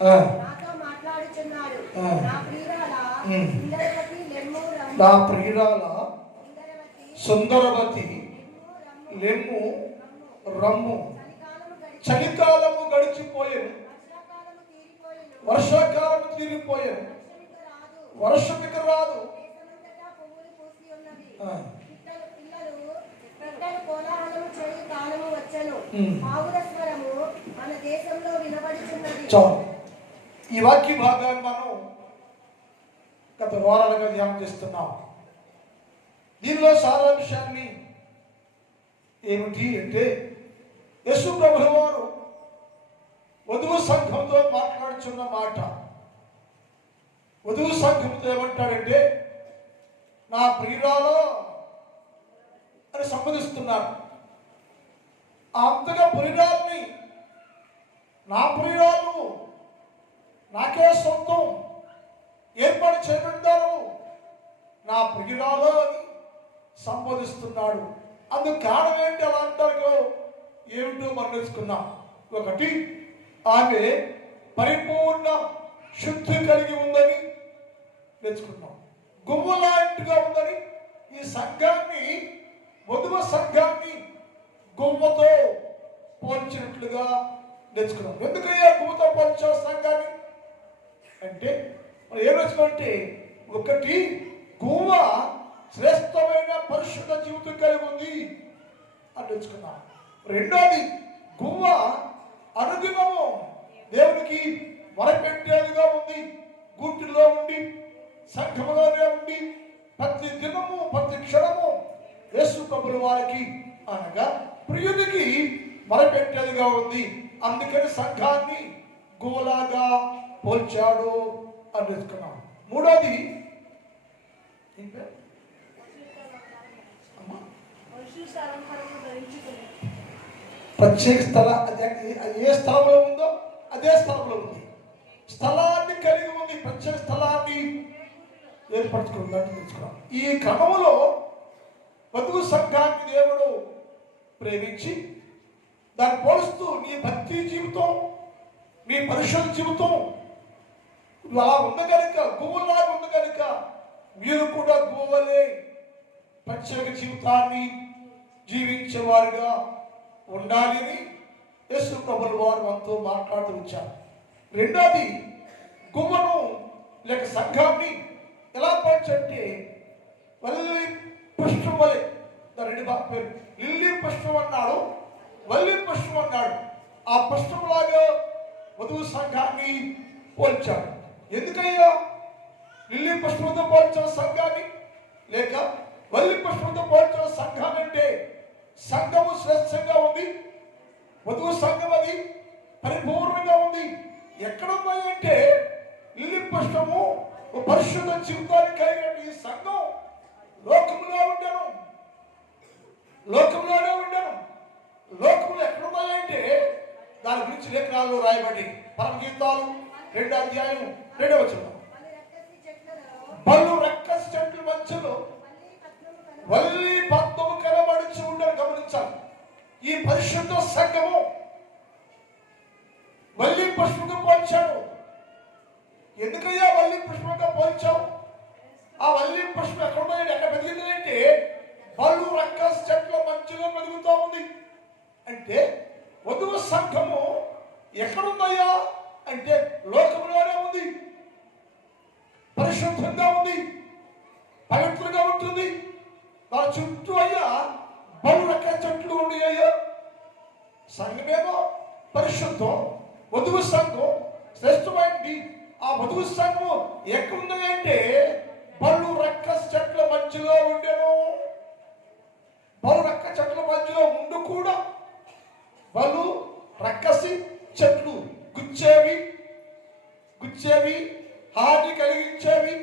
నాతో మాట్లాడుచున్నాడు. నా ప్రియురాల సుందరవతి లెమ్ము రమ్ము. చలికాలము గడిచిపోయాను, వర్షాకాలము తీరిపోయాను, వర్షం ఇక రాదు. చాలు. ఈ వాక్య భాగాన్ని మనం గత వారాలుగా ధ్యానం చేస్తున్నాం. దీనిలో సారాంశాన్ని ఏమిటి అంటే, యేసు ప్రభువు వారు వధువు సంఘంతో మాట్లాడుచున్న మాట. వధువు సంఘంతో ఏమంటాడంటే, నా ప్రియురాలో అని సంబోధిస్తున్నారు. అంతగా ప్రియురాల్ని, నా ప్రియురాలు నాకే సొంతం ఏర్పాటు చేయబడ్డారు, నా ప్రియురాలు అని సంబోధిస్తున్నాడు. అందుకు కారణం ఏంటి అలా అంటారు ఏమిటో మనం తెలుసుకున్నాం. ఒకటి, ఆమె పరిపూర్ణ శుద్ధి కలిగి ఉందని తెలుసుకున్నాం. గువ్వలాంటిగా ఉందని, ఈ సంఘాన్ని, వధువు సంఘాన్ని గువ్వతో పోల్చినట్లుగా తెలుసుకున్నాం. ఎందుకయ్యా గువ్వతో పోల్చావు సంఘాన్ని అంటే, మనం ఏం తెలుసుకుంటే, ఒకటి, గువ్వ శ్రేష్టమైన పరిశుద్ధ జీవితం కలిగి ఉంది అని తెలుసుకున్నాం. రెండోది, గువ్వ అనుదినము దేవునికి మొరపెట్టేదిగా ఉంది. గూటిలో ఉండి, సంఘములోనే ఉండి, ప్రతి దినము ప్రతి క్షణము యేసు ప్రభువు వారికి అనగా ప్రియునికి మొరపెట్టేదిగా ఉంది. అందుకని సంఘాన్ని గువ్వలాగా పోల్చాడు అని తెలుసుకున్నాం. మూడోది, ప్రత్యేక స్థల, ఏ స్థలంలో ఉందో అదే స్థలంలో ఉంది. స్థలాన్ని కలిగి ఉంది, ప్రత్యేక స్థలాన్ని ఏర్పరచుకుందని తెలుసుకున్నాం. ఈ క్రమంలో వధువు సంఘాన్ని దేవుడు ప్రేమించి దాన్ని పోలుస్తూ, నీ భక్తి జీవితం, నీ పరిశుద్ధ జీవితం అలా ఉంది కనుక, గువ్వలాగా ఉంది కనుక మీరు కూడా గువ్వలే ప్రత్యేక జీవితాన్ని జీవించేవారుగా ఉండాలి అని యేసు ప్రభువు వారు మనతో మాట్లాడుతూ వచ్చారు. రెండోది, గువ్వను లేక సంఘాన్ని ఎలా పోల్చంటే, వల్లి పుష్పం వలె. రెండు పేరు, లిల్లీ పుష్పం అన్నాడు, వల్లి పుష్పం అన్నాడు. ఆ పుష్పంలాగా వధువు సంఘాన్ని పోల్చాడు. ఎందుకయ్యా లిల్లీ పుష్పంతో పోల్చిన సంఘాన్ని లేక వల్లి పుష్పంతో పోల్చిన సంఘాన్ని అంటే, సంఘము శ్రేష్టంగా ఉంది, వధువు సంఘం అది పరిపూర్ణంగా ఉంది. ఎక్కడ ఉన్నాయంటే, లిల్లీ పుష్పము పరిశుద్ధ జీవితాన్ని కలిగిన ఈ సంఘం లోకంలోనే ఉండను. లోకంలో ఎక్కడున్నాయంటే, దాని గురించి లేఖనాల్లో రాయబడి పరమగీతాలు 2వ అధ్యాయం 2వ వచనం, పళ్ళు రక్కసి చెట్ల మధ్యలో వల్లి పద్మము కనబడుచు ఉండని గమనించాలి. ఈ పరిశుద్ధ సంఘము వల్లి పుష్పంగా పోల్చాడు. ఎందుకయ్యా వల్లి పుష్పంగా పోల్చావు? ఆ వల్లి పుష్పం ఎక్కడ పెరిగిందంటే, పళ్ళు రక్కసి చెట్ల మధ్యలో పెరుగుతూ ఉంది. అంటే వధువు సంఘము ఎక్కడుందయ్యా అంటే, లోకంలోనే ఉంది, పరిశుద్ధంగా ఉంది, పవిత్రంగా ఉంటుంది. దాని చుట్టూ అయ్యా బలు రకాల చెట్లు ఉండి అయ్యా. సంఘమేమో పరిశుద్ధం, వధువు సంఘం శ్రేష్టమైంది. ఆ వధువు సంఘం ఎక్కడుంది అంటే, బలు రక్క చెట్ల మధ్యలో ఉండేను. బలు రక్క చెట్ల మధ్యలో ఉండు కూడా, బలు రక్కసి చెట్లు గుచ్చేవి, హాని కలిగించేవి,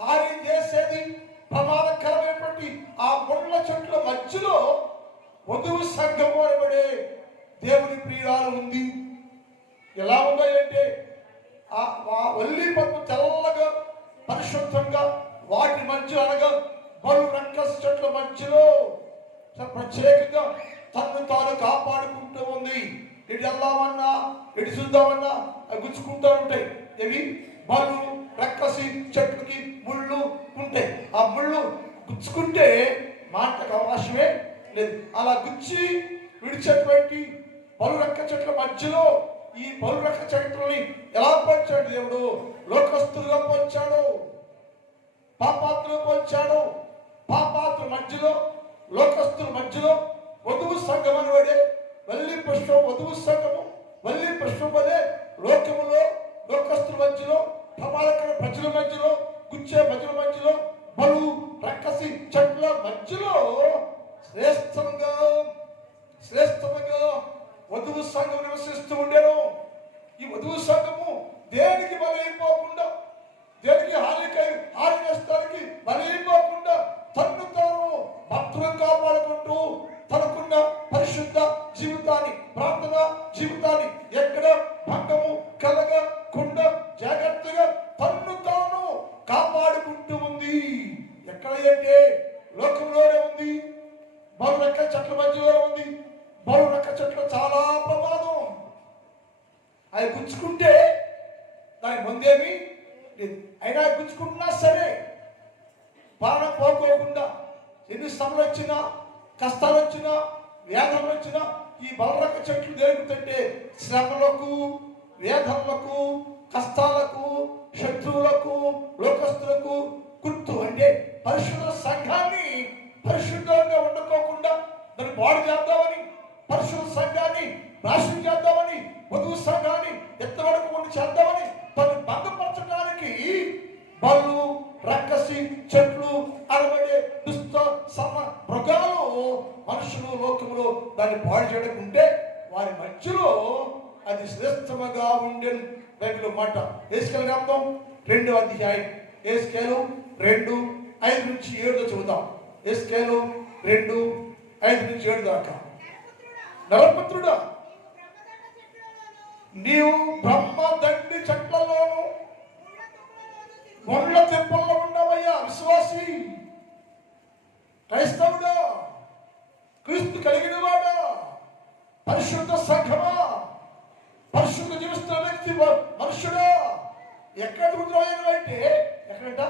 హాని చేసేది, ప్రమాదకరమైనటువంటి ఆ ముళ్ళ చెట్ల మధ్యలో వధువు సంఘము అనబడే దేవుని ప్రియురాలు ఉంది. ఎలా ఉన్నాయంటే, ఆ వల్లి పద్మ తెల్లగా పరిశుద్ధంగా, వాటి మధ్య అనగా బలు రక్కసి చెట్ల మధ్యలో ప్రత్యేకంగా తను తాను కాపాడుకుంటూ ఉంది. ఇటు వెళ్దామన్నా, ఇటు చూద్దామన్నా అవి గుచ్చుకుంటూ ఉంటాయి. ఇవి బలు రక్కసి చెట్లకి ముళ్ళు ఉంటాయి. ఆ ముళ్ళు గుచ్చుకుంటే మాటకు అవకాశమే లేదు. అలా గుచ్చి విడిచేటువంటి బలు రక్క చెట్ల మధ్యలో ఈ బలు రక్క చెట్లని ఎలా పోల్చాడు దేవుడు? లోకస్తులుగా పోల్చాడు, పాపాత్రులు పోల్చాడు. పాపాత్రుల మధ్యలో, లోకస్తుల మధ్యలో వధువు సంఘం అని వాడే వల్లి పుష్పం, వధువు సంఘము వల్లి పుష్పం వలె లోకములో లోకస్తుల మధ్యలో, ప్రమాదకర ప్రజల మధ్యలో, గుచ్చే ప్రజల మధ్యలో, బలు రక్కసి చెట్ల మధ్యలో శ్రేష్టంగా వధువు సంఘం నివసిస్తూ ఉండేను. ఈ వధువు సంఘము దేనికి బలైపోకుండా, దేనికి హాని నష్టానికి బలైపోకుండా తన్ను తాను భద్రం కాపాడుకుంటూ తనకున్న పరిశుద్ధ జీవితాన్ని, ప్రార్థన జీవితాన్ని ఎక్కడ భంగము కలగకుండా జాగ్రత్తగా తన్ను తాను కాపాడుకుంటూ ఉంది. ఎక్కడ అంటే లోకంలోనే ఉంది. బలు రక్క చెట్ల మధ్యలో ఉంది. బలు రక్క చెట్లు చాలా ప్రమాదం. అవి గుచ్చుకుంటే దాని ముందేమి లేదు. అయినా గుచ్చుకుంటున్నా సరే ప్రాణం పోకోకుండా ఎన్ని శ్రమలు వచ్చినా, కష్టాలు వచ్చినా, వేదనలు వచ్చినా ఈ బలరక చెట్లు దేగుతుంటే శ్రమలకు, వేదనలకు, కష్టాలకు, శత్రువులకు, లోకస్తులకు గుర్తు. అంటే పరిశుద్ధ సంఘాన్ని పరిశుద్ధంగా వండుకోకుండా దాన్ని పాడు చేద్దామని, పరిశుద్ధ సంఘాన్ని నాశనం చేద్దామని, వధువు సంఘాన్ని ఎత్తవరకు చేద్దామని తను భంగపరచడానికి బలు రక్కసి చెట్లు అనబడే దుష్ట మృగాలు మనుషులు లోకములో దాన్ని పాడు చేయకుంటే వారి మధ్యలో అది శ్రేష్టముగా ఉండేను. బైబిల్ మాట యేసుకేలు గ్రంథం 2వ అధ్యాయం, యేసుకేలు 2:5-7 చదువుతాం. యేసుకేలు 2:5-7 దాకా. నరపుత్రుడా, నీవు బ్రహ్మదండి చెట్లలోను ముళ్ళ తెప్పల్లో ఉన్నావయ్యా. విశ్వాసి, క్రైస్తవుడా, క్రీస్తు కలిగిన వాడా, పరిశుద్ధ సంఘమా, పరిశుద్ధ జీవిస్తున్న వ్యక్తి మనుషుడా, ఎక్కడ తిరుగుతున్నావు అంటే ఎక్కడంట?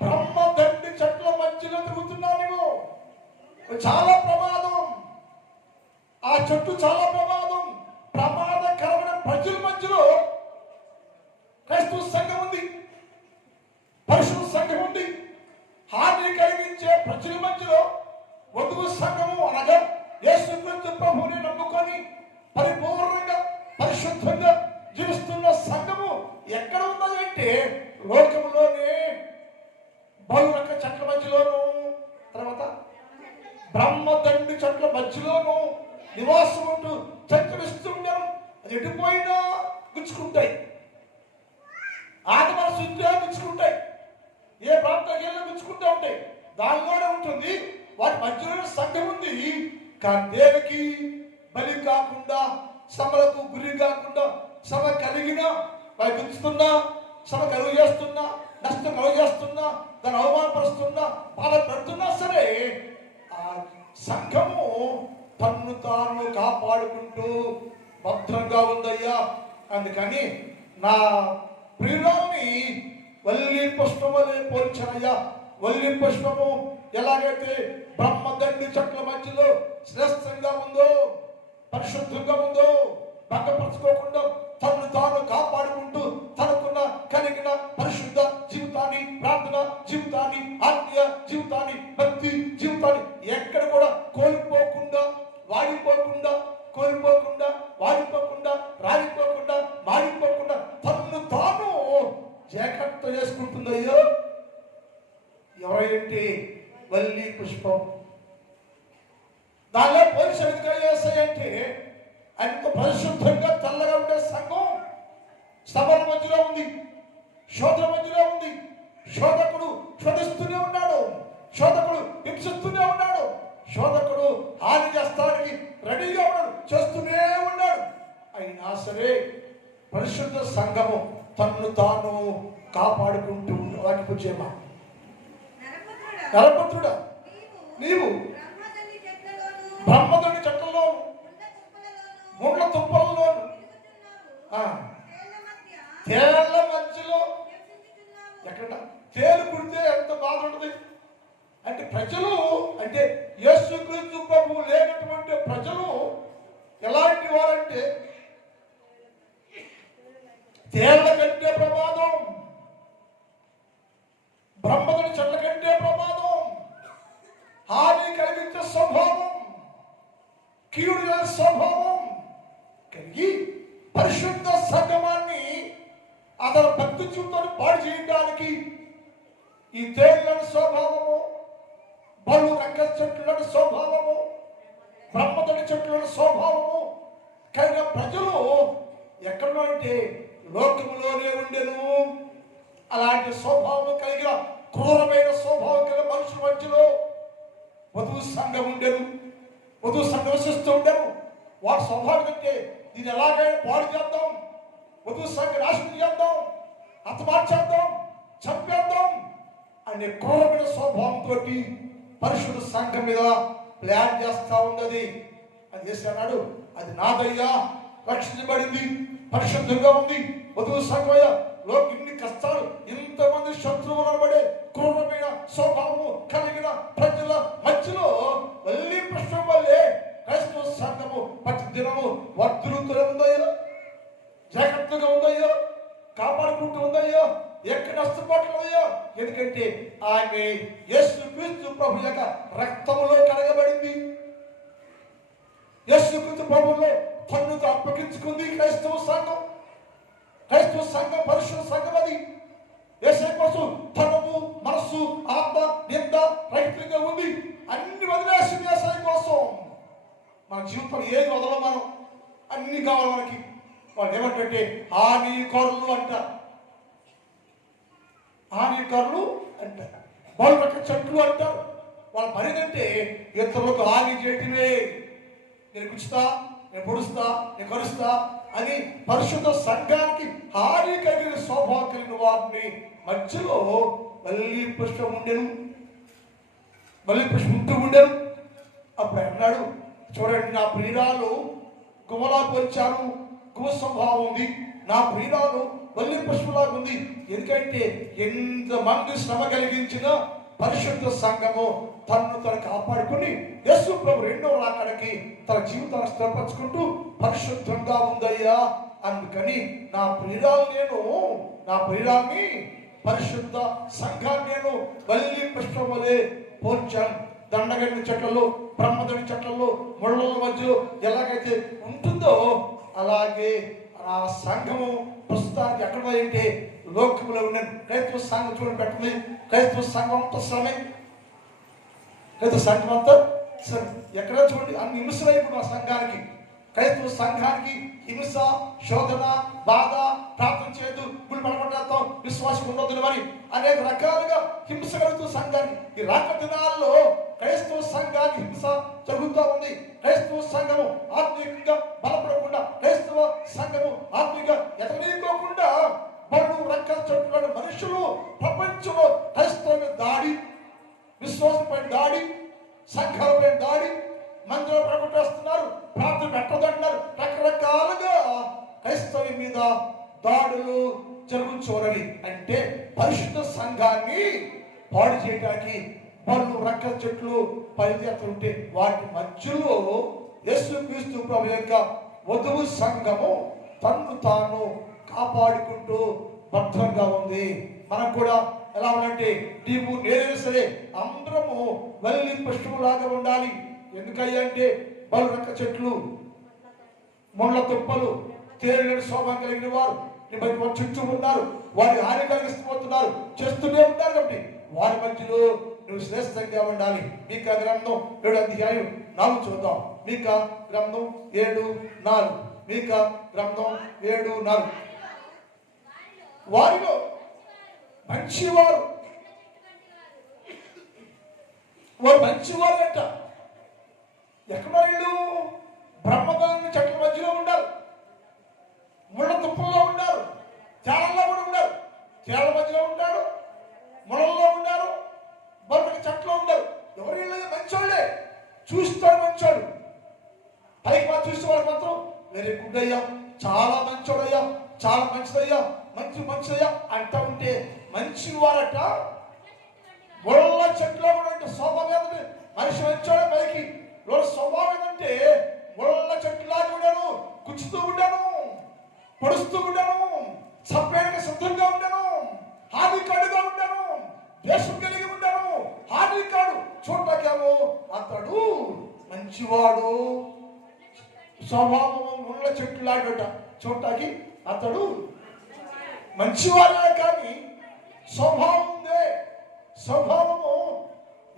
బ్రహ్మదండి చెట్ల మధ్యలో తిరుగుతున్నావు నువ్వు. చాలా ప్రమాదం. ఆ చెట్టు చాలా ప్రమాదం. ప్రమాదకరమైన ప్రజల మధ్యలో క్రైస్తవ సంఘం ఉంది, పరిశుద్ధ సంఘం ఉంది. హాని కలిగించే ప్రజల మధ్యలో వధువు సంఘము అనగా యేసుక్రీస్తు ప్రభువుని నమ్ముకొని పరిపూర్ణంగా పరిశుద్ధంగా జీవిస్తున్న సంఘము ఎక్కడ ఉన్నదంటే లోకంలోనే బలు రక్క చెట్ల మధ్యలోను, తర్వాత బ్రహ్మదండి చెట్ల మధ్యలోను నివాసం ఉంటూ చక్కరిస్తుండను. అది ఎటుపోయినా గుచ్చుకుంటాయి. ఆత్మ శుద్ధిగా గుచ్చుకుంటాయి. ఏ ప్రాంతానికి వెళ్ళినా గుచ్చుకుంటూ ఉంటాయి. దానిలోనే ఉంటుంది. వాటి మధ్యలోనే సంఘం ఉంది. కానీ దేనికి బలి కాకుండా, శ్రమలకు గురి కాకుండా, శ్రమ కలిగినా వారి గుచ్చుతున్నా, శ్రమ కలుగు చేస్తున్నా, నష్టం కలుగు చేస్తున్నా, దాన్ని అవమానపరుస్తున్నా, బాధ పెడుతున్నా సరే ఆ సంఘము తన్ను తాను కాపాడుకుంటూ భద్రంగా ఉందయ్యా. అందుకని నా ప్రియురాల్ని వల్లి పుష్పం వలె పోల్చానయ్యా. వల్లి పుష్పము ఎలాగైతే బ్రహ్మదండి చెట్ల మధ్యలో శ్రేష్టంగా ఉందో, పరిశుద్ధంగా ఉందో, భంగపరచుకోకుండా తనను తాను కాపాడుకుంటూ తనకున్న కలిగిన పరిశుద్ధ జీవితాన్ని, ప్రార్థన జీవితాన్ని, ఆత్మీయ జీవితాన్ని, భక్తి జీవితాన్ని ఎక్కడ కూడా కోల్పోకుండా, వాడిపోకుండా, కోల్పోకుండా, వాడిపోకుండా, రాలిపోకుండా, మాడిపోకుండా తనను తాను జాగ్రత్త చేసుకుంటుందయ్యో. ఎవరైతే వల్లి పుష్పం. దానిలో పోలీసు ఎందుకు చేస్తాయంటే అంత పరిశుద్ధంగా తెల్లగా ఉండే సంఘం శ్రమల మధ్యలో ఉంది, శోధన మధ్యలో ఉంది. శోధకుడు శోధిస్తూనే ఉన్నాడు, శోధకుడు హింసిస్తూనే ఉన్నాడు, శోధకుడు హాని చేస్తానికి రెడీగా ఉన్నాడు, చేస్తూనే ఉన్నాడు. అయినా సరే పరిశుద్ధ సంఘము తన్ను తాను కాపాడుకుంటూ వాటికొచ్చేమా. నరపుత్రుడా, నీవు బ్రహ్మదండి చెట్లలో, ముళ్ళ తుప్పలలోను తేళ్ల మధ్యలో ఎక్కడ తేలు కుడితే ఎంత బాధ ఉంటుంది అంటే ప్రజలు అంటే యేసుక్రీస్తు ప్రభువు లేనటువంటి ప్రజలు ఎలాంటి వారంటే తేళ్ల కంటే ప్రమాదం, బ్రహ్మదుని చెట్ల కంటే ప్రమాదం, హాని కలిగించే స్వభావం, కీడు స్వభావం కలిగి పరిశుద్ధ సంగమాన్ని అతని భక్తి జీవితాన్ని పాడు చేయడానికి ఈ తేళ్లని స్వభావము, బలు రంగ చెట్లని స్వభావము, బ్రహ్మదుని చెట్లని స్వభావము కలిగిన ప్రజలు ఎక్కడో అంటే లోకములోనే ఉండెను. అలాంటి స్వభావం కలిగిన క్రూరమైన స్వభావం కలిగిన మనుషుల మధ్యలో వధువు సంఘం ఉండెను. వధువు సంఘం నివసిస్తూ ఉండెను. వాడి స్వభావం అంటే దీన్ని ఎలాగైనా పాడు చేద్దాం, వధువు సంఘం నాశనం చేద్దాం, హతమార్చేద్దాం, చంపేద్దాం అనే క్రూరమైన స్వభావంతో పరిశుద్ధ సంఘం మీద ప్లాన్ చేస్తా ఉంది. అది చేసి అన్నాడు, అది నాదయ్యా, రక్షించబడింది, పరిశుద్ధంగా ఉంది వధువు సంఘమయ్య. లోక ఇన్ని కష్టాలు, ఇంతమంది శత్రువులు అనబడే క్రూరమైన స్వభావము కలిగిన ప్రజల మధ్యలో మళ్ళీ ప్రశ్న వల్లే క్రైస్తవ సంఘము ప్రతి దినము వర్ధులుతూనే ఉందయ్యా, జాగ్రత్తగా ఉందయ్యా, కాపాడుకుంటూ ఉందయ్యా, ఎక్కడ నష్టపడలేదయ్యా. ఎందుకంటే ఆమె యేసుక్రీస్తు ప్రభు యొక్క రక్తములో కడగబడింది, యేసుక్రీస్తు ప్రభువులో తన్నుకు అప్పగించుకుంది క్రైస్తవ సంఘం. క్రైస్తవ సంఘం పరిశుద్ధ సంఘం. అది యేసయ్య కోసం తనము, మనస్సు, ఆత్మ, నింద రహితంగా ఉంది. అన్ని వదిలేసి యేసయ్య కోసం మన జీవితంలో ఏది వదలం, మనం అన్ని కావాలి మనకి. వాళ్ళు ఏమంటే హానికరులు అంటారు, హానికరులు అంటారు, వాళ్ళు రక చెట్లు అంటారు. వాళ్ళ పనిదంటే ఇతరులకు హాని చేయటమే. నేను గుచ్చుతా, నేను పొడుస్తా, నేను కరుస్తా అని పరిశుద్ధ సంఘానికి హాని కలిగిన స్వభావం కలిగిన వారిని మధ్యలో మళ్ళీ పుష్పం ఉండెను, మళ్ళీ పుష్పం ఉంటూ ఉండెను. అప్పుడు అన్నాడు, చూడండి నా ప్రియురాలు గుమలా పోల్చాను, గుమ స్వభావం ఉంది, నా ప్రియురాలు మళ్ళీ పుష్పలాగా ఉంది. ఎందుకంటే ఎంతమంది శ్రమ కలిగించిన పరిశుద్ధ సంఘము తన్ను తను కాపాడుకుని యేసు ప్రభు రెండవ రాకడకి తన జీవితాన్ని స్థిరపరచుకుంటూ పరిశుద్ధంగా ఉందయ్యా. అందుకని నా ప్రియురాల్ని పరిశుద్ధ సంఘాన్ని నేను మళ్ళీ పుష్పం వలె పోల్చాను. దండగడ్డి చెట్లలో, బ్రహ్మదడి చెట్లలో, ముళ్ళ మధ్యలో ఎలాగైతే ఉంటుందో అలాగే ఆ సంఘము ప్రస్తుతానికి ఎక్కడ అంటే లోకములో ఉన్నాను. క్రైస్తవ సంఘం చూడండి పెట్టింది, క్రైస్తవ సంఘం అంతా శ్రమే, క్రైస్తవ సంఘం అంతా సరే ఎక్కడ చూడండి అన్ని హింసలు ఇప్పుడు ఆ సంఘానికి, క్రైస్తవ సంఘానికి హింస, శోధన, బాధ, ప్రార్థన చేయదు, గుళ్ళు పడగొట్టేస్తాం, విశ్వాసం ఉండొద్దు అని అనేక రకాలుగా హింస కలుగుతుంది సంఘానికి. ఈ రాక దినాల్లో క్రైస్తవ సంఘానికి హింస జరుగుతూ ఉంది. క్రైస్తవ సంఘము ఆత్మీయంగా బలపడకుండా, క్రైస్తవ సంఘము ఆత్మీయంగా ఎదగనీయకోకుండా బళ్ళు రక్కల చెట్టు మనుషులు ప్రపంచంలో క్రైస్తవ దాడి, విశ్వాసంపై దాడి, సంఘాలపై దాడి, మందిరం పడగొట్టేస్తున్నారు, ప్రార్థన పెట్టదంటున్నారు. రకరకాలుగా క్రైస్తవం మీద దాడులు జరుగుచోరని అంటే పరిశుద్ధ సంఘాన్ని పాడు చేయడానికి వాళ్ళు రక్కల చెట్లు పైదెత్తుంటే వాటి మధ్యలో యేసుక్రీస్తు ప్రభు యొక్క వధువు సంఘము తన్ను తాను కాపాడుకుంటూ భద్రంగా ఉంది. మనకు కూడా ఎలా ఉందంటే నీవు నేనే సరే అందరము వల్లి పుష్పములాగా ఉండాలి. ఎందుకయ్యా అంటే బలు రక్క చెట్లు, ముళ్ళ తుప్పలు, తేలిన శోభం కలిగిన వారు నీ మధ్య చుట్టూ ఉన్నారు, వారి హాని కలిగిస్తున్నారు, చేస్తూనే ఉంటారు. కాబట్టి వారి మధ్యలో నువ్వు శ్రేష్టంగా ఉండాలి. మీకా గ్రంథం 7:4 చూద్దాం. మీకా గ్రంథం 7:4, మీకా గ్రంథం 7:4. వారిలో మంచివారు, వారు మంచివారు అంట. ఎక్కడ వీళ్ళు బ్రహ్మదాని చెట్ల మధ్యలో ఉన్నారు, ముళ్ళ తుప్పల్లో ఉన్నారు, తేళ్లలో కూడా ఉన్నారు. తేళ్ల మధ్యలో ఉంటాడు, ముళ్ళల్లో ఉన్నారు, బొమ్మకి చెట్లో ఉండరు. ఎవరు వీళ్ళు? మంచోళ్ళే, చూస్తాడు మంచోడు, పైకి చూస్తే వాడు మాత్రం వెరీ గుడ్ అయ్యా, చాలా మంచోడయ్యా, చాలా మంచిదయ్యా, మంచిదయ్యా అంటా ఉంటే మంచి వారట ముళ్ళ చెట్టులో కూడా స్వభావం ఏమిటి? మనిషి వచ్చాడు పైకి, స్వభావం ఏంటంటే ముళ్ళ చెట్టులాగా ఉండాను, గుచ్చుతూ ఉండాను, పొడుస్తూ ఉండాను, చంపేయడానికి సిద్ధంగా ఉండాను, హానికాడుగా ఉండాను, దేశం కలిగి ఉండాను, హానికాడు. చూడటాకేమో అతడు మంచివాడు, స్వభావం ముళ్ళ చెట్టులాగట. చూడటానికి అతడు మంచివాడే, కానీ స్వభావం ఉందే. స్వభావము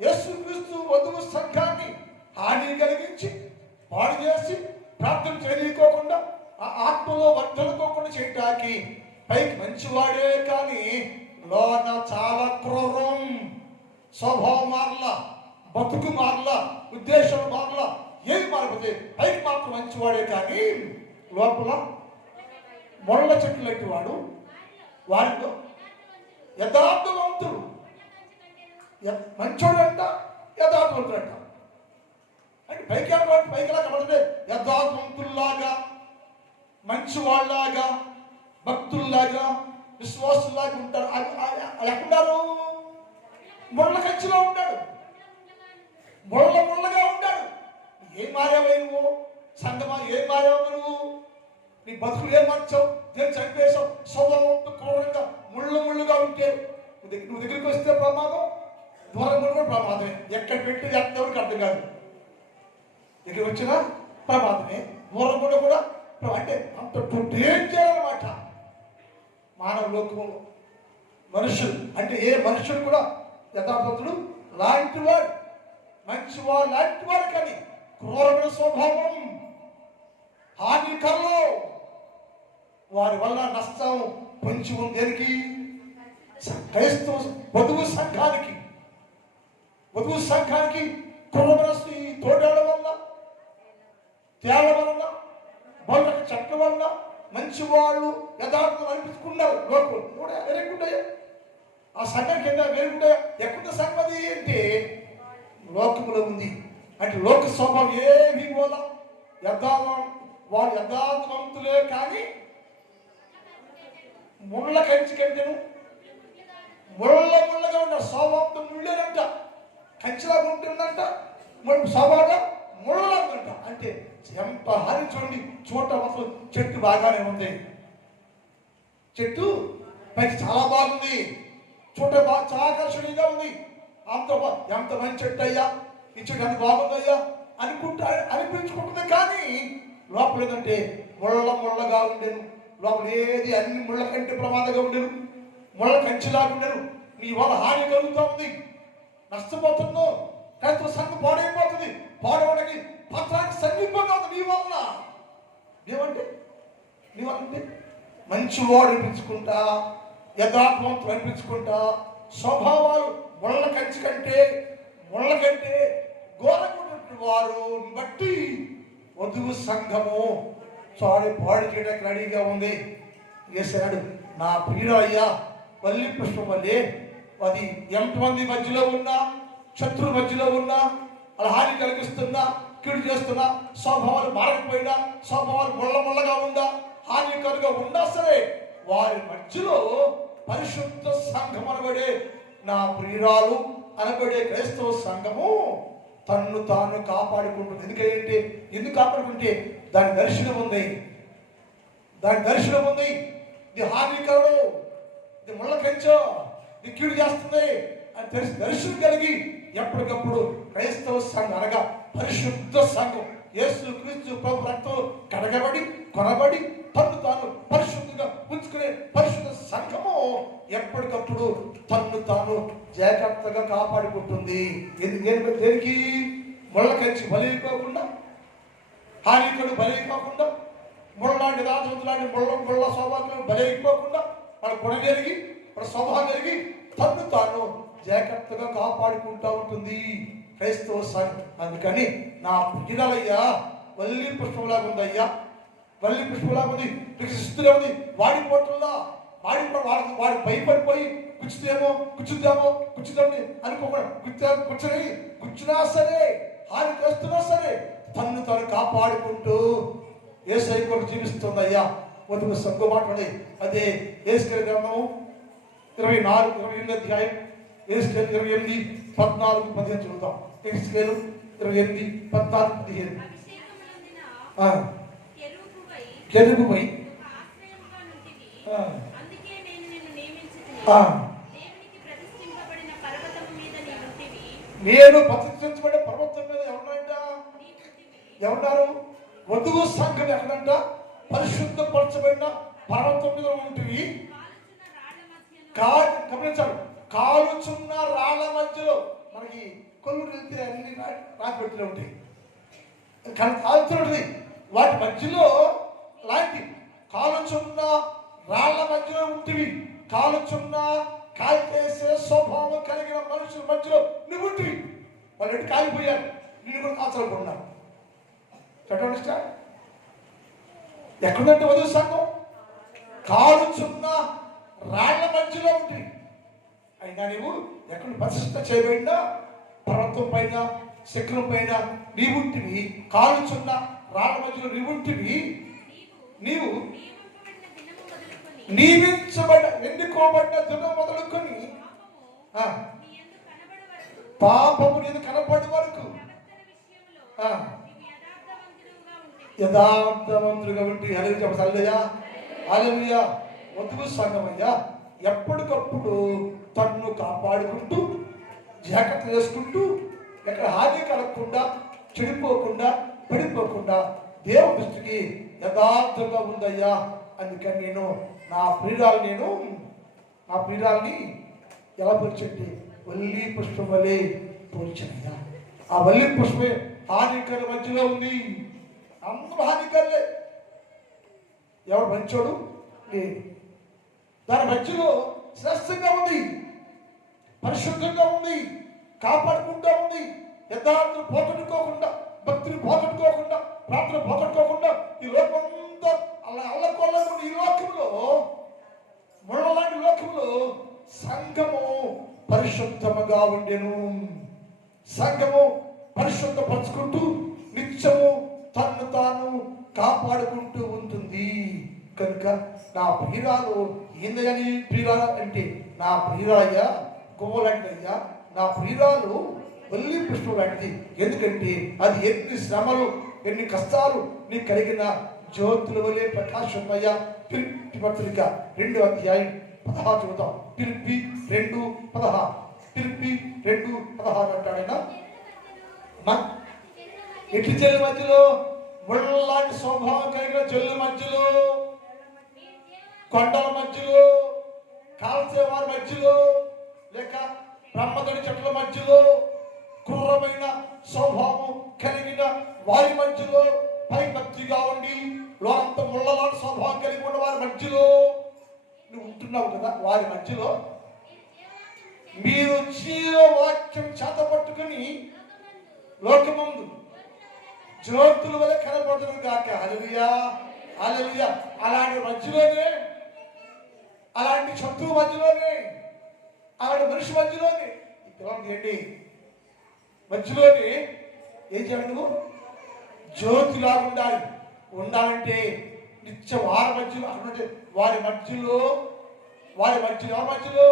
యేసుక్రీస్తు వధువు సంఘాన్ని హాని కలిగించి పాడు చేసి ప్రార్థన చేయకోకుండా ఆ ఆత్మలో వర్ధలుకోకుండా చేయటానికి పైకి మంచివాడే, కానీ లోన చాలా క్రూరం. స్వభావం మారలా, బతుకు మారలా, ఉద్దేశం మారలా, ఏమి మారిపోతే పైకి మాత్రం మంచివాడే, కానీ లోపల ముళ్ళ చెట్లు లాంటి వాడు. వారిలో యథార్థవంతుడు, మంచోడంట, యథార్థవంతుడంట. అంటే పైకిలా కనబడితే యథార్థవంతుల్లాగా, మంచివాళ్ళలాగా, భక్తుల్లాగా, విశ్వాసుల్లాగా ఉంటారు. ఎక్కడున్నారు? ముళ్ళ కంచిలో ఉంటాడు, ముళ్ళగా ఉంటాడు. ఏం మారావు నువ్వు? సంగమా ఏం మారావు నువ్వు? నీ బతుకులు ఏం మార్చావు? నేను చంపేశావు. స్వభావంతో క్రూరంగా ముళ్ళుగా ఉంటే నువ్వు దగ్గరికి వస్తే ప్రమాదం, దూరం కూడా ప్రమాదమే. ఎక్కడ పెట్టి ఎవరికి అర్థం కాదు. దగ్గరికి వచ్చినా ప్రమాదమే, దూరం కూడా అంటే అంత డేంజర్ అన్నమాట. మానవ లోకము మనుషులు అంటే ఏ మనుషులు కూడా యథార్థుడు లాంటి వాడు, మంచివాడు లాంటి వాడు, కానీ క్రూరమైన స్వభావం, హానికరలో వారి వల్ల నష్టం పొంచి ఉంది. దేనికి? క్రైస్తవ వధువు సంఘానికి క్రూరమైన తోడేళ్ల వల్ల, తేళ్ల వలన, బళ్ళకు చెట్ల వల్ల మంచి వాళ్ళు యథార్థం అనిపించుకున్నారు. లోకం కూడా వేరేకుంటాయా? ఆ సంఘం కింద వేరుకుంటాయా? ఎక్కడ సంగతి అంటే లోకములో ఉంది. అంటే లోక స్వభావం ఏమీ పోదా, వారు యథార్థవంతులే, కానీ ముళ్ళ కంచి కంటేను ముళ్ళగా ఉన్న స్వభావంతో ముళ్ళేనంట, కంచిలాగా ఉంటుందంట, స్వభావంగా ముళ్ళంట. అంటే ఎంత హాని చూడండి. అసలు చెట్టు బాగానే ఉంది, చెట్టు పైకి చాలా బాగుంది, చాలా ఆకర్షణీయంగా ఉంది. ఎంత మంచి చెట్టు అయ్యా, ఈ చెట్టు ఎంత బాగుందయ్యా అనిపించుకుంటుంది, కానీ లోపల ఏంటంటే ముళ్ళగా ఉండేను. లోపల ఏది అన్ని ముళ్ళ కంటే ప్రమాదంగా ఉండేను, ముళ్ళ కంచిలాగా ఉండేను. నీ వల్ల హాని కలుగుతూ ఉంది, నష్టపోతున్నావు. క్రైస్తవ సంఘం పాడైపోతుంది. పాడవడానికి పత్రానికి సమీపంగా ఉంది నీ వల్ల. నీవంటే మంచివాడు అనిపించుకుంటా, యథార్థవంతులు అనిపించుకుంటా, స్వభావాలు ముళ్ళ కంటే ఘోరకున్నటువంటి వారు బట్టి వధువు సంఘము పాడు చేయడానికి రెడీగా ఉంది. వేసాడు, నా ప్రియుడయ్యా వల్లి పుష్పం వల్లే అది ఎంతమంది మధ్యలో ఉన్నా, శత్రు మధ్యలో ఉన్నా, అలా హాని కలిగిస్తున్నా, కీడు చేస్తున్నా, స్వభావాలు మారకపోయినా, స్వభావాలు ముళ్ళగా ఉందా, హానికరంగా ఉన్నా సరే, వారి మధ్యలో పరిశుద్ధ సంఘం అనబడే నా ప్రియురాలు అనబడే క్రైస్తవ సంఘము తన్ను తాను కాపాడుకుంటుంది. ఎందుకు కాపాడుకుంటే దాని దర్శనం ఉంది. ఇది హానికరం, ఇది ముళ్ళ కంచో, ఇది కీడు చేస్తుంది అని తెలిసి దర్శనం కలిగి ఎప్పటికప్పుడు క్రైస్తవ సంఘం అనగా పరిశుద్ధ సంఘం యేసుక్రీస్తు ప్రభు రక్తం కడగబడి కొనబడి తన్ను తాను పరిశుద్ధంగా ఉంచుకునే పరిశుద్ధ సంఘము ఎప్పటికప్పుడు తన్ను తాను జాగ్రత్తగా కాపాడుకుంటుంది. దేనికి? ముళ్ళ కంచి బలైపోకుండా, హానికుడు బలైపోకుండా, ముళ్ళలాంటి రాజవంతులాంటి ముళ్ళ స్వభావం బలైపోకుండా, మన గుణ కలిగి మన స్వభావం కలిగి తన్ను తాను జాగ్రత్తగా కాపాడుకుంటూ ఉంటుంది క్రైస్తవ సంఘం. అందుకని నా ప్రియురాలయ్యా వల్లి పుష్పంలాగా ఉందయ్యా, వల్లి పుష్పంలాగా ఉంది, వికసిస్తులే ఉంది, వాడిపోతుందా, వాడు భయపడిపోయి కూర్చుందామని అనుకోకుండా కూర్చున్నా సరే, హాని చేస్తున్నా సరే, తన్ను తాను కాపాడుకుంటూ యేసయ్య కొరకు జీవిస్తుందయ్యా. వధువు సంఘం మాట్లాడే అదే యేసుకేలు గ్రంథము 28 అధ్యాయం యేసుకేలు 28 14 15 చూద్దాం. యేసుకేలు 28 14 15. కెరూబుపై నేను ప్రతిష్ఠించబడిన పర్వతం మీద ఎవరున్నారు? వధువు సంఘం ఎక్కడంట? పరిశుద్ధపరచబడిన పర్వతం మీద ఉంటుంది. గమనించాలి, కాలుచున్న రాళ్ల మధ్యలో. మనకి కొల్లు వెళ్తే అన్ని రాతి పెట్టిలో ఉంటాయి, కాలుతున్నది. వాటి మధ్యలో లాంటి కాలుచున్న రాళ్ల మధ్యలో ఉంటుంది. కాలుచున్న కాల్చేసే స్వభావం కలిగిన మనుషుల మధ్యలో నువ్వు ఉంటుంది. వాళ్ళు ఎటు కాలిపోయారు, నేను కూడా కాల్చాలనుకున్నాను. ఎక్కడంటే వధువు సంఘం కాలుచున్న రాళ్ల మధ్యలో ఉంటుంది. అయినా నీవు ఎక్కడ ప్రతిష్ఠ చేయబడినా పర్వతం పైన శిఖరం పైన నీవుంటివి. కాలుచున్న రాళ్ల మధ్యలో నీవుంటివి. నీవు నియమించబడ్డ ఎన్నుకోబడిన దినం మొదలుకొని పాపము నీకు కనపడే వరకు యథార్థవంతులుగా ఉండి. హల్లెలూయా హల్లెలూయా. వధువు సంఘమయ్యా ఎప్పటికప్పుడు తన్ను కాపాడుకుంటూ జాగ్రత్త చేసుకుంటూ ఎక్కడ హాని కలగకుండా చెడిపోకుండా పడిపోకుండా దేవుని దృష్టికి యథార్థంగా ఉందయ్యా. అందుకని నేను నా ప్రియురాల్ని ఎలా పోల్చండి? వల్లి పుష్పం వలె పోల్చనయ్యా. ఆ వల్లి పుష్పమే హానికర మధ్యలో ఉంది. అందరూ హానికరలే, ఎవరు మంచోడు లేదు. దాని మధ్యలో శ్రేష్టంగా ఉంది, పరిశుద్ధంగా ఉంది, కాపాడుకుంటూ ఉంది. యథార్థం పోగొట్టుకోకుండా, భక్తిని పోగొట్టుకోకుండా, ప్రార్థన పోగొట్టుకోకుండా ఈ లోకమంతా అలా అల్లకొల్లను ఈ లోకంలో ముళ్ళలాంటి లోకంలో సంఘము పరిశుద్ధముగా ఉండెను. సంఘము పరిశుద్ధపరచుకుంటూ నిత్యము తన్ను తాను కాపాడుకుంటూ ఉంటుంది. కనుక నా ప్రియురాలు ఏందని ప్రియురాలు అంటే నా ప్రియురాయ్యా గువ్వలాంటిదయ్యా. నా ప్రియురాలు వల్లి పుష్పం లాంటిది. ఎందుకంటే అది ఎన్ని శ్రమలు ఎన్ని కష్టాలు నీకు కలిగిన జ్యోతుల వలె ప్రకాశమయ్యా. ఫిలిప్పీ పత్రిక 2వ అధ్యాయం 16 చూద్దాం. ఫిలిప్పీ 2:16. ఫిలిప్పీ 2:16 అంటాడైనా ఎట్లు చెల్లి మధ్యలో ముళ్ళలాంటి స్వభావం కలిగిన చెల్లి మధ్యలో, కొండల మధ్యలో, కాల్చేవారి మధ్యలో, లేక బ్రహ్మదడి చెట్ల మధ్యలో, క్రూరమైన స్వభావం కలిగిన వారి మధ్యలో పై భక్తిగా ఉండి లోకంత ముళ్ళలాంటి స్వభావం కలిగి ఉన్న వారి మధ్యలో నువ్వు ఉంటున్నావు కదా. వారి మధ్యలో మీరు జీవవాక్యం చేత పట్టుకుని లోకమందు జ్యోతుల వల్ల కనపడుతుంది కాక. హల్లెలూయా హల్లెలూయా. అలాంటి మధ్యలోనే, అలాంటి శత్రువు మధ్యలోనే, అలాంటి మనిషి మధ్యలోనే ఏంటి మధ్యలోనే ఏం చేయాలి? నువ్వు జ్యోతిలా ఉండాలంటే నిత్య వారి మధ్యలో అక్కడ వారి మధ్యలో ఎవరి మధ్యలో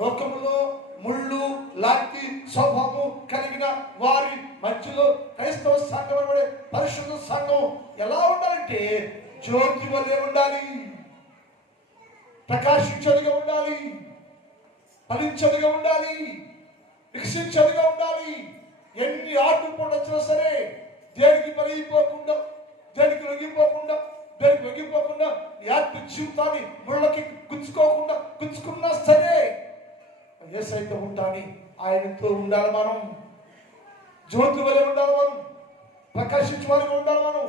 లోకములో ముళ్ళు లాంటి స్వభావం కలిగిన వారి మధ్యలో క్రైస్తవ సంఘం అనబడే పరిశుద్ధ సంఘం ఎలా ఉండాలంటే జ్యోతి వలె ఉండాలి, ప్రకాశించేదిగా ఉండాలి, ఫలించేదిగా ఉండాలి, వికసించేదిగా ఉండాలి. ఎన్ని ఆటుపోటు వచ్చినా సరే దేనికి బలైపోకుండా, దేనికి లొంగిపోకుండా నీ ఆత్మ జీవితాన్ని ముళ్ళకి గుచ్చుకున్నా సరే యేసయ్యతో ఉంటాని ఆయనతో ఉండాలి. మనం జ్యోతి వలె ఉండాలి, మనం ప్రకాశించే వారిగా ఉండాలి. మనం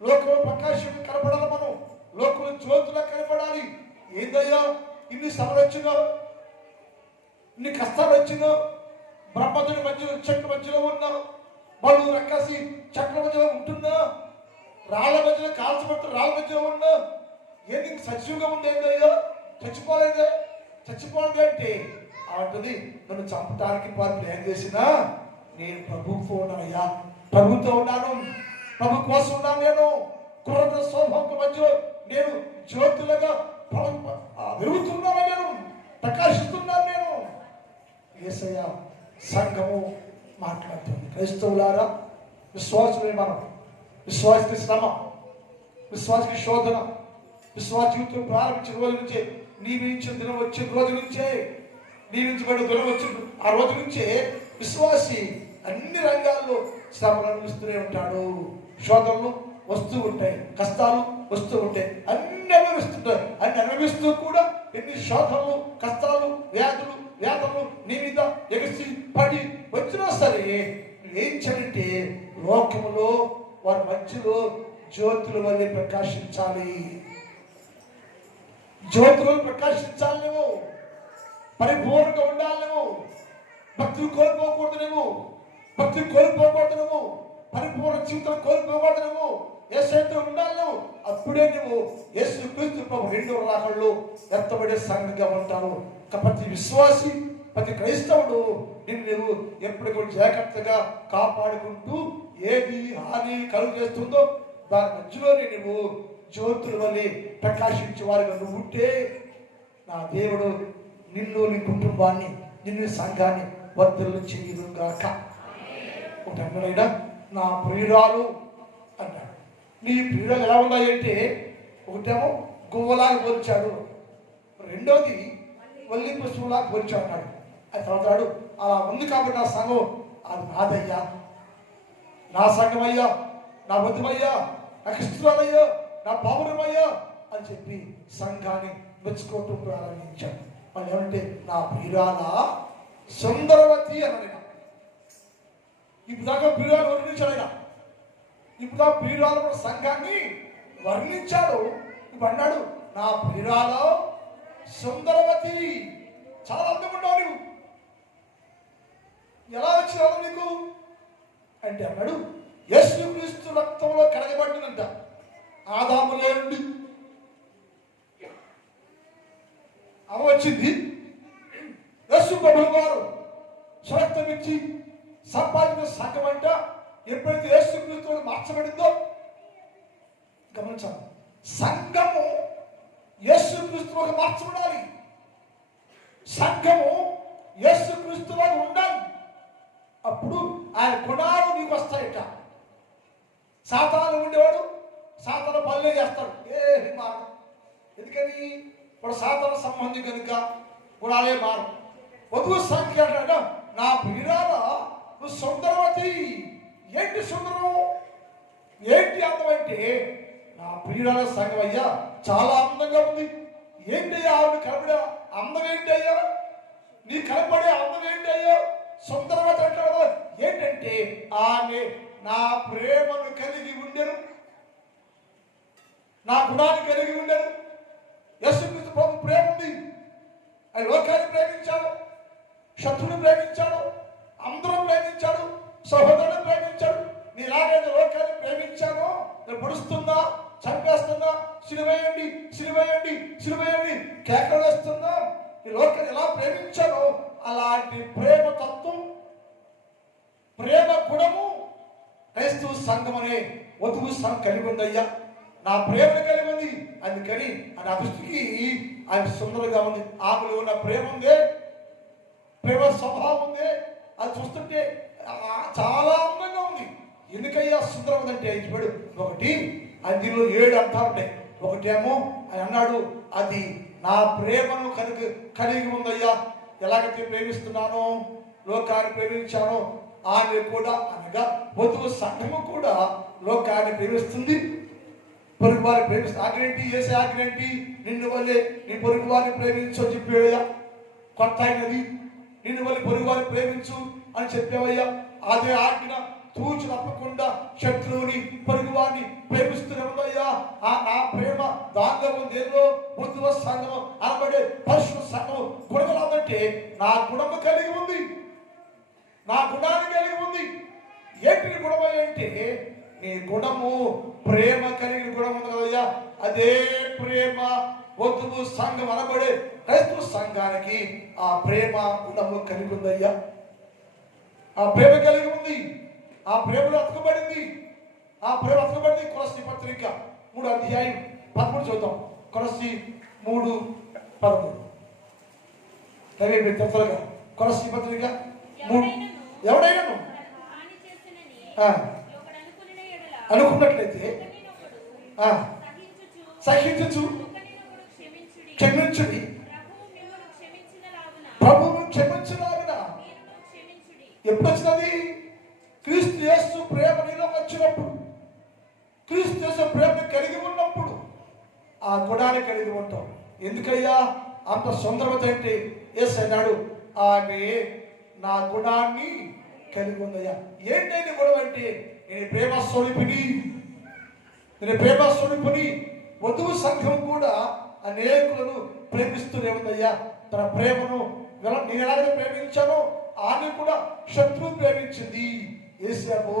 లోకంలో ప్రకాశం కనపడాలి, మనం లోకంలో జ్యోతిలా కనపడాలి. ఏందయ్యా ఇన్ని శ్రమలు వచ్చినా, ఇన్ని కష్టాలు వచ్చినా, బ్రహ్మతుడి మధ్యలో చెట్ల మధ్యలో ఉన్నా, బలు రక్కసి చెట్ల మధ్యలో ఉంటున్నా, రాళ్ళ మధ్యలో కాల్చబట్టు రాళ్ళ మధ్యలో ఉన్నా, ఏంది సజీవంగా ఉంది? ఏందయ్యా చచ్చిపోలేదే అంటే అంటుంది నన్ను చంపడానికి పాత్ర ఏం చేసినా నేను ప్రభుత్వం ఉన్నానయ్యా, ప్రభుత్వం ఉన్నాను, ప్రభు కోసం ఉన్నాను. నేను కుర్ర స్వభావం మధ్యలో నేను జ్యోతులుగా వెలుగుతున్నాను, నేను ప్రకాశిస్తున్నాను. నేను యేసయ్య సంఘము మాట్లాడుతుంది. క్రైస్తవులారా, విశ్వాసమే మనం. విశ్వాసకి శ్రమ, విశ్వాసకి శోధన, విశ్వాస జీవితం ప్రారంభించిన రోజు నుంచే, నియమించిన దినం వచ్చిన రోజు నుంచే, నియమించబడిన దినం వచ్చిన ఆ రోజు నుంచే విశ్వాసి అన్ని రంగాల్లో శ్రమలు అనుభవిస్తూనే ఉంటాడు. శోధనలు వస్తూ ఉంటాయి, కష్టాలు వస్తూ ఉంటాయి, అన్ని అనుభవిస్తుంటాయి. అన్ని అనుభవిస్తూ కూడా ఎన్ని శోధనలు, కష్టాలు, వ్యాధులు, వేదనలు నీ మీద ఎగిసి పడి వచ్చినా సరే ఏం చేయాలంటే లోకములో వారి మధ్యలో జ్యోతుల వల్లే ప్రకాశించాలి. జ్యోతులను ప్రకాశించాలి. నువ్వు పరిపూర్ణంగా ఉండాలి. నువ్వు భక్తులు కోల్పోకూడదు. నువ్వు భక్తులు కోల్పోకూడదు. నువ్వు పరిపూర్ణ జీవితం కోల్పోకూడదు. నువ్వు యేసయ్యతో ఉండాలి. నువ్వు అప్పుడే నువ్వు యేసుక్రీస్తు ప్రభు రెండవ రాకడలో ఎత్తబడే సంఘంగా ఉంటావు. ప్రతి విశ్వాసి, ప్రతి క్రైస్తవుడు నిన్ను నువ్వు ఎప్పటికీ జాగ్రత్తగా కాపాడుకుంటూ ఏది హాని కలుగు చేస్తుందో దాని మధ్యలోనే నువ్వు జ్యోతుల వల్లే ప్రకాశించే వారిగా నువ్వు ఉంటే నా దేవుడు నిన్ను, నీ కుటుంబాన్ని, నిన్ను సంఘాన్ని వర్ధలు చేయనుగాక. ఒక అన్నడైనా నా ప్రియురాలు అన్నాడు. నీ ప్రియురాలు ఎలా ఉన్నాయంటే ఒకటేమో గువ్వలాగా పోల్చాడు, రెండోది వల్లి పుష్పంలాగా పోల్చాడు అన్నాడు. అది తర్వాత అలా ఉంది కాబట్టి నా సంఘం అది నాదయ్యా, నా సంఘమయ్యా, నా వధువయ్యా, నా క్రిస్తురాలయ్యా, నా పావురమయ్యా అని చెప్పి సంఘాన్ని మెచ్చుకోవటం ప్రారంభించాడు. వాళ్ళు ఏమంటే నా ప్రియురాల సుందరవతి అన్నాడు. ఇప్పుడు దాకా ప్రియురాలు వర్ణించాడు ఆయన. ఇప్పుడు దాకా ప్రియురాలు కూడా సంఘాన్ని వర్ణించాడు. ఇప్పుడు అన్నాడు నా ప్రియురాల సుందరవతి, చాలా అందమున్నావు నువ్వు. ఎలా వచ్చినావు నీకు అంటే అన్నాడు యేసుక్రీస్తు రక్తంలో కడగబడినంత ఆదాములో నుండి అవ వచ్చింది. యేసు ప్రభువు వారు స్వరక్తం ఇచ్చి సంపాదించిన సంఘం అంట ఎప్పుడైతే యేసుక్రీస్తు మార్చబడిందో గమనించాలి. సంఘము యేసుక్రీస్తులో మార్చబడాలి. సంఘము యేసుక్రీస్తులో ఉండాలి. అప్పుడు ఆయన గుణాలు నీకు వస్తాయట. సాతాను ఉండేవాడు సాతాను పనులే చేస్తాడు, ఏమి మారు. ఎందుకని ఇప్పుడు సాతాను సంబంధి కనుక గుణాలే మారు. వధువు సంఖ్య అంటాడు నా ప్రియురాల నువ్వు సుందరవతి. ఏంటి సుందరం, ఏంటి అందం అంటే నా ప్రియురాల సంఘం అయ్యా చాలా అందంగా ఉంది. ఏంటయ్యా ఆవిడ కనబడే అందం ఏంటయ్యా, నీ కనబడే అందం ఏంటయ్యా సుందరవతి అంటాడు. ఏంటంటే ఆమె నా ప్రేమను కలిగి ఉండెను, నా గుణాన్ని కలిగి ఉండెను. యేసుక్రీస్తు ప్రభు ప్రేమ ఉంది. ఆయన లోకాన్ని ప్రేమించాడు, శత్రువుని ప్రేమించాడు, అందరూ ప్రేమించాడు, సహోదరుని ప్రేమించాడు. నీలాగైతే లోకాన్ని ప్రేమించాను, నేను పొడుస్తున్నా, చంపేస్తున్నా, సిలువేయండి సిలువేయండి సిలువేయండి కేకలు వేస్తున్నా, ఈ లోకాన్ని ఎలా ప్రేమించానో అలాంటి ప్రేమ తత్వం, ప్రేమ గుణము క్రైస్తవ సంఘం అనే వధువు సంఘం కలిగి ఉందయ్యా. నా ప్రేమను కలిగి ఉంది. అందుకని నా దృష్టికి ఆమె సుందరంగా ఉంది. ఆమెలో ఉన్న ప్రేమ ఉంది, ప్రేమ స్వభావం ఉంది. అది చూస్తుంటే చాలా అందంగా ఉంది. ఎందుకయ్యా సుందరం ఉందంటే చెప్పాడు. ఒకటి అందులో 7 అర్థాలు ఉంటాయి. ఒకటేమో ఆయన అన్నాడు అది నా ప్రేమను కలిగి ఉందయ్యా. ఎలాగైతే ప్రేమిస్తున్నానో, లోకాన్ని ప్రేమించానో ఆమె కూడా అనగా వధువు సంఘము కూడా లోకాన్ని ప్రేమిస్తుంది, పొరుగు వారిని ప్రేమిస్తుంది. ఆజ్ఞేంటి చేసే ఆజ్ఞేంటి, నిన్ను వల్లే నీ పొరుగు వారిని ప్రేమించు అని చెప్పావయ్యా. కొత్త అయినది నిన్ను వల్ల పొరుగు వారిని ప్రేమించు అని చెప్పావయ్యా. అదే ఆజ్ఞ తూచు తప్పకుండా శత్రువుని పొరుగు వారిని ప్రేమిస్తూనే ఉందయ్యా. నా ప్రేమ దానిలో ఉంది. ఏదో వధువు సంఘం అనబడే పరిశుద్ధ సంఘం గుణములంటే నా గుణము కలిగి ఉంది, నా గుణాన్ని కలిగి ఉంది. ఏంటి గుణము అంటే నీ గుణము ప్రేమ కలిగిన గుణం ఉంది కదయ్యా. అదే ప్రేమ వధువు సంఘం అనబడే క్రైస్తవ సంఘానికి ఆ ప్రేమ గుణము కలిగి ఉందయ్యా. ఆ ప్రేమ కలిగి ఉంది, ఆ ప్రేమలో అతకబడింది. ఆ ప్రేమ అతకబడింది. కొలస్సీ పత్రిక 3వ అధ్యాయం 13 చూద్దాం. కొలస్సీ 3:13. రవి మీరు త్వరగా కొలస్సీ పత్రిక 3. ఎవడైనాను అనుకున్నట్లయితే సహించు క్షమించుడి, ప్రభువును క్షమించులాగున. ఎప్పుడు వచ్చినది? క్రీస్తు యేసు ప్రేమ నీలో వచ్చినప్పుడు, క్రీస్తు యేసు ప్రేమ కలిగి ఉన్నప్పుడు ఆ గుణాన్ని కలిగి ఉంటాం. ఎందుకయ్యా అంత సుందరత అంటే? యేసు అన్నాడు, ఆమె నా గుణాన్ని కలిగి ఉందయ్యా. ఏంటంటే గుణం అంటే? నేను ప్రేమ స్వరూపిణి. వధువు సంఘం కూడా అనేకులను ప్రేమిస్తూనే ఉందయ్యా. తన ప్రేమను నేను ఎలాగైతే ప్రేమించానో ఆమె కూడా శత్రువు ప్రేమించింది. ఏసేపు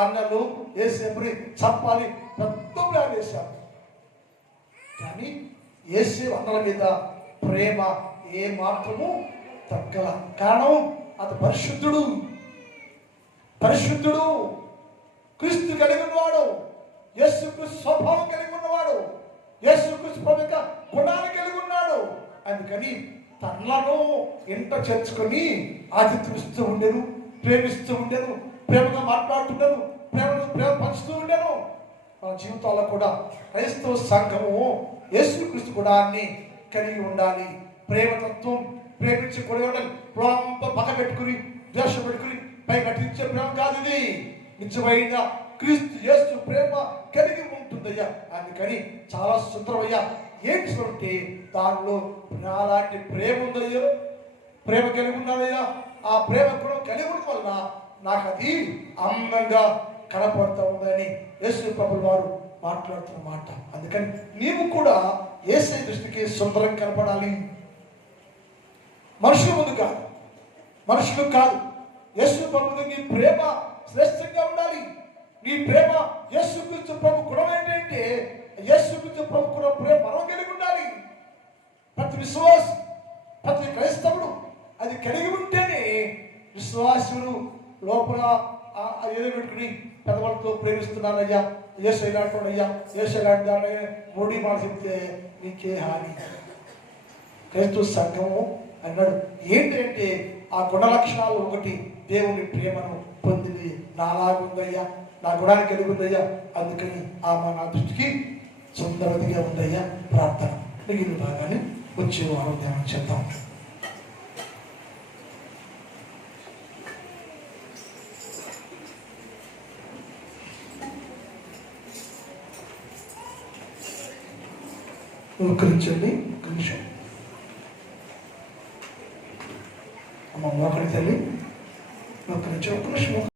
అన్నలు ఏసేపుని చంపాలి పెద్ద ప్లాన్ వేశారు. కానీ ఏసేపు అన్నల మీద ప్రేమ ఏ మాత్రము తగ్గల. కారణం అతను పరిశుద్ధుడు, క్రీస్తు కలిగి ఉన్నవాడు, యేసుక్రీస్తు స్వభావం కలిగి ఉన్నవాడు, యేసుక్రీస్తు ప్రభు యొక్క గుణాన్ని కలిగి ఉన్నాడు. అందుకని తనలను ఇంట చేర్చుకొని ఆతిథ్యమిస్తూ ఉండేను, ప్రేమిస్తూ ఉండేను, ప్రేమగా మాట్లాడుతుండేను, ప్రేమ పంచుతూ ఉండేను. మన జీవితాల్లో కూడా క్రైస్తవ సంఘము యేసుక్రీస్తు గుణాన్ని కలిగి ఉండాలి. ప్రేమతత్వం, ప్రేమించి కూడా ఉండాలి. పగ పెట్టుకుని ద్వేషం పెట్టుకుని పై కట్టించే ప్రేమ కాదు ఇది. నిజమైన క్రీస్తు యేసు ప్రేమ కలిగి ఉంటుందయ్యా. అందుకని చాలా సుందరమయ్యా. ఏంటి అంటే దానిలో అలాంటి ప్రేమ ఉందయ్యో, ప్రేమ కలిగి ఉన్నానయ్యా. ఆ ప్రేమ కూడా కలిగి ఉండడం వల్ల నాకు అది అందంగా కనపడుతూ ఉందని యేసు ప్రభువు వారు మాట్లాడుతున్న మాట. అందుకని నీవు కూడా యేసయ్య దృష్టికి సుందరం కనపడాలి. మనుషులు కాదు. యేసు ప్రభు నీ ప్రేమ శ్రేష్టంగా ఉండాలి. నీ ప్రేమ యేసుక్రీస్తు ప్రభు గుణం ఏంటంటే యేసుక్రీస్తు ప్రభు గుణం ప్రేమ మనం కలిగి ఉండాలి. ప్రతి విశ్వాసి, ప్రతి క్రైస్తవుడు అది కలిగి ఉంటేనే విశ్వాసులు లోపల ఏదో పెట్టుకుని పెద్దవాళ్ళతో ప్రేమిస్తున్నానయ్యా, యేసు ఇలాంటోడయ్యా, యేసు ఇలాంటి దాన్ని మూడి మాట చెప్తే నీకే హాని. క్రైస్తవ సంఘము అన్నాడు ఏంటంటే ఆ గుణ లక్షణాలు ఒకటి, దేవుని ప్రేమను పొందింది. నాలాగుందయ్యా, నా గుణాన్ని కలిగి ఉందయ్యా. అందుకని ఆమె నా దృష్టికి సుందరదిగా ఉందయ్యా. ప్రార్థన మిగిలిన భాగాన్ని వచ్చే వారం ధ్యానం చేద్దాం. ఒకరించండి, ఒక నిమిషం. అమ్మ మోకరి తల్లి, ఒక నిమిషం.